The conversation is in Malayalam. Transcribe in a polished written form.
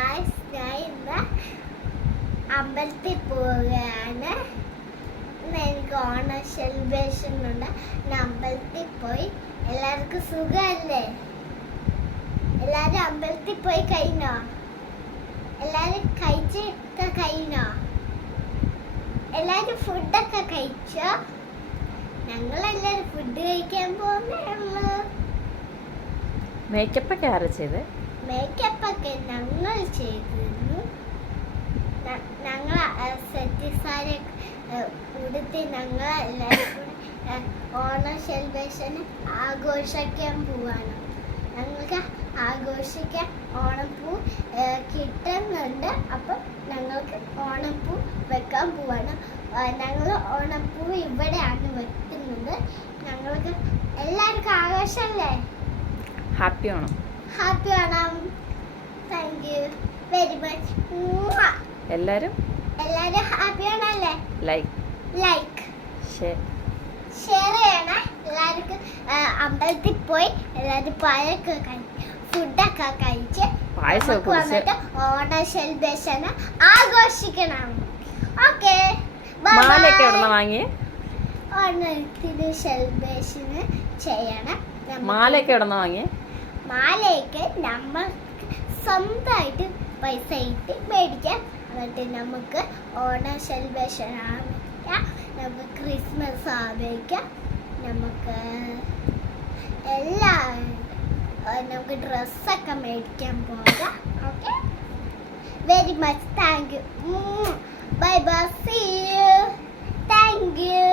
ഞാൻ ഇന്ന് അമ്പലത്തിൽ പോവുകയാണ്. എനിക്ക് ഓണം സെലിബ്രേഷൻ ഉണ്ട്. അമ്പലത്തിൽ പോയി. എല്ലാവർക്കും സുഖമല്ലേ? എല്ലാവരും അമ്പലത്തിൽ പോയി കഴിഞ്ഞോ? എല്ലാവരും കഴിച്ചൊക്കെ കഴിഞ്ഞോ? എല്ലാവരും ഫുഡൊക്കെ കഴിച്ചോ? ഞങ്ങളെല്ലാവരും ഫുഡ് കഴിക്കാൻ പോകുന്നേ. മേക്കപ്പൊക്കെ ആരാ ചെയ്തേ? മേക്കപ്പൊക്കെ ഞങ്ങൾ ചെയ്തിരുന്നു. ഞങ്ങൾ സെറ്റ് സാരി ഉടുത്ത് ഞങ്ങളെല്ലാവരും കൂടെ ഓണം സെലിബ്രേഷൻ ആഘോഷിക്കാൻ പോവാണ്. ഞങ്ങൾക്ക് ആഘോഷിക്കാൻ ഓണപ്പൂ കിട്ടുന്നുണ്ട്. അപ്പം ഞങ്ങൾക്ക് ഓണപ്പൂ വെക്കാൻ പോവാണ്. ഞങ്ങൾ ഓണപ്പൂ ഇവിടെയാണ് വെക്കുന്നത്. ഞങ്ങൾക്ക് എല്ലാവർക്കും ആഘോഷമല്ലേ? Happy Onam. Happy Onam. Thank you very much. എല്ലാരും ഹാപ്പി ഓണല്ലേ? ലൈക്ക് ഷെയർ ചെയ്യണേ. എല്ലാവർക്കും അമ്പലത്തിൽ പോയി എല്ലാവരും പായൊക്കെ കഴിച്ച് ഫുഡൊക്കെ കഴിച്ച് നമുക്ക് വന്നിട്ട് ഓണം സെലിബ്രേഷൻ ആഘോഷിക്കണം. ഓക്കെ, മാലയൊക്കെ എവിടുന്നാ വാങ്ങിയേ? ഓണത്തിന് സെലിബ്രേഷൻ ചെയ്യണം. മാലയൊക്കെ എവിടുന്നാ വാങ്ങിയേ? മാലയൊക്കെ നമ്മൾ സ്വന്തമായിട്ട് പൈസ ഇട്ട് മേടിക്കാം. എന്നിട്ട് നമുക്ക് ഓണം സെലിബ്രേഷൻ ആഘോഷിക്കാം. നമുക്ക് ക്രിസ്മസ് ആഘോഷിക്കാം. നമുക്ക് നമുക്ക് ഡ്രസ്സൊക്കെ മേടിക്കാൻ പോകാം. Okay, very much thank you. Bye bye, see you. Thank U.